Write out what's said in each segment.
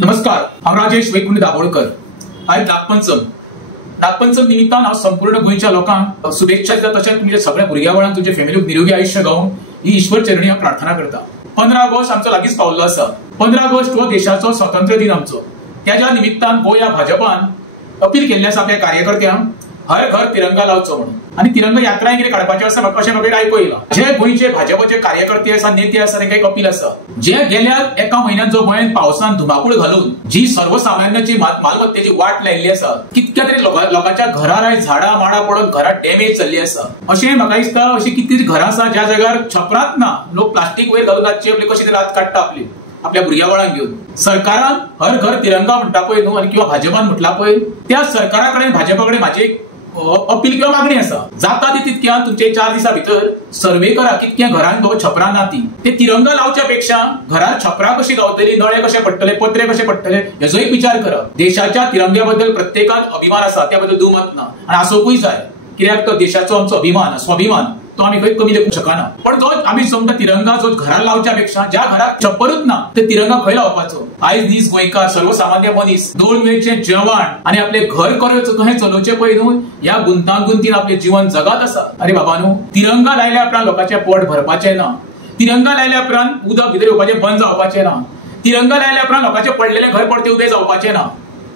नमस्कार, हांव राजेश वैकुंठ दाबोळकर। आज नागपंचम निमित्तान हांव संपूर्ण गोंयच्या लोकांक शुभेच्छा दिता। तशेंच तुमच्या सगळ्या भुरग्यां तुमच्या फॅमिलीक निरोगी आयुष्य गावून ही ईश्वर चरणी हांव प्रार्थना करता। 15 ऑगस्ट आमचो लागींच पावल्लो आसा। 15 ऑगस्ट हो देशाचो स्वातंत्र्य दिन आमचो। त्याच्या निमित्तान गोंया भाजपान अपील केल्लें आसा आपल्या कार्यकर्त्यांक हर घर तिरंगा लावचो म्हणून। आणि तिरंगा यात्रा कितें काडपाचें आसा अशें म्हाका आयकूं येयलां। जे गोंयचे भाजपाचे कार्यकर्ते आसा, नेते आसा, तांकां एक अपील आसा। जे गेल्या एका म्हयन्यात जो गोंयांत पावसान धुमाकूळ घालून जी सर्वसामान्याची मालमत्तेची वाट लायिल्ली आसा, कितक्या तरी लोकांच्या घरार आयज झाडां माडां पडून घरां डॅमेज जाल्ली आसा। अशें म्हाका दिसता अशी कितली तरी घरां आसा ज्या जाग्यार छपरात ना, लोक प्लास्टीक वयर घालून रातची आपली कशी तरी रात काडटा आपल्या भुरग्या बळांक घेऊन। सरकारान हर घर तिरंगा म्हणटा पळय न्हू, आनी किंवा भाजपान म्हटला पळय, त्या सरकारा कडेन भाजपा कडेन म्हाजी अपील किंवा मागणी आसा। जाता तितक्या तुमचे 4 दिसा भितर सर्वे करा कितक्या घरांक छपरां ना ती। ते तिरंगा लावच्या पेक्षा घरात छपरां कशी गावतली, नळे कशे पडटले, पत्रे कशे पडटले हेचो एक विचार करा। देशाच्या तिरंग्या बद्दल प्रत्येकान अभिमान आसा, त्या बद्दल दुमत ना, आणि आसोकूय जाय। कित्याक तो देशाचो आमचो अभिमान, स्वाभिमान तो आम्ही खंय कमी लेखूंक शकना। पण तो आम्ही समजा तिरंगा जो घरात लावच्या पेक्षा ज्या घरात छप्परूच ना ते तिरंगा खंय लावपाचो। आयज दीस गोंयकार सर्वसामान्य मनीस 2 वेळचें जेवण आणि आपले घर कशें चलोवचें पळय न्हू, ह्या गुंतागुंतीन आपले जीवन जगत आसा। अरे बाबा न्हू, तिरंगा लायल्या उपरांत लोकांचें पोट भरपाचें ना। तिरंगा लायल्या उपरांत उदक भितर येवपाचें बंद जावपाचें ना। तिरंगा लायल्या उपरांत लोकांचें पडलेलें घर परते उबें जावपाचें ना।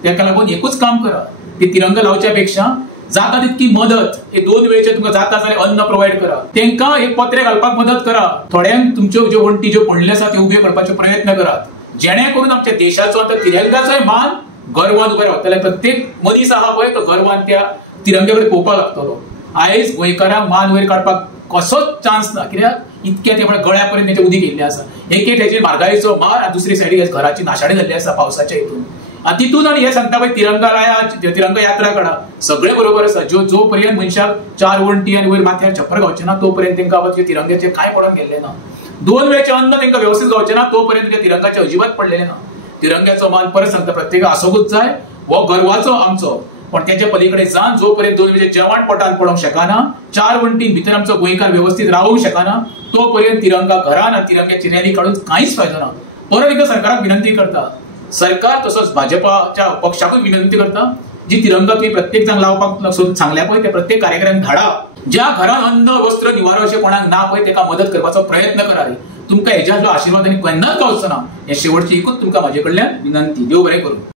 ताका लागून एकूच काम करा, की तिरंगा लावच्या पेक्षा जाता तितकी मदत, हे 2 वेळचे तुमकां जाता जाल्यार अन्न प्रोवाइड करा। तांकां एक पत्रे घालपाक मदत करा। थोड्यांक तुमच्यो ज्यो वण्टी ज्यो पडले आसा त्यो उबे करपाचो प्रयत्न करात, जेणे करून आमच्या देशाचो आतां तिरंगाचोय मान गर्वान उबे रावतले। प्रत्येक मनीस आहा पळय तो गर्वान त्या तिरंग्या कडेन पळोवपाक लागतलो। आयज गोंयकारांक मान वयर काडपाक कसोच चान्स ना, कित्याक इतक्या ते गळ्यापर्यंत तेचे उदीक येयल्लें आसा। एक हेजेर म्हारगायेचो मार, आनी दुसरे सायडीक घराची नाशाडी जाल्ली आसा पावसाच्या हितून। तितून आणि हे सांगता पळय तिरंगा लाया, तिरंगा यात्रा काडा, सगळे बरोबर आसा। जो पर्यंत मनशाक 4 वण्टी आनी वयर माथ्यार छप्पर गावचे ना तो पर्यंत तांकां तिरंग्याचे कांय पडून गेल्ले ना। 2 वेळचे अन्न तांकां व्यवस्थित गावचे ना तो पर्यंत तिरंगाचे अजिबात पडलेले ना। तिरंग्याचो मान परत सांगता प्रत्येकाक आसोकूच जाय, हो गर्वाचो आमचो। पण त्याच्या पलीकडे जावन जो पर्यंत 2 वेळचे जेवण पोटान पडोवंक शकना, 4 वण्टीन भितर आमचो गोंयकार व्यवस्थित रावूंक शकना, तो पर्यंत तिरंगा घरान आनी तिरंग्याची रॅली काडून कांयच फायदो ना। परत एकदा सरकाराक विनंती करता, सरकार तसोच भाजपाच्या पक्षाकूय विनंती करता, जी तिरंगा तुम्ही प्रत्येक जण लावपाक सांगल्या पळय ते प्रत्येक कार्यकर्त्यांक धाडा। ज्या घरात अन्न वस्त्र निवारो अशें कोणाक ना पळय ताका मदत करपाचो प्रयत्न करा। तुमकां हेज्या आशिर्वाद आनी केन्नाच गावचो ना। हे शेवटची एकूच तुमकां म्हाजे कडल्यान विनंती। देव बरें करूं।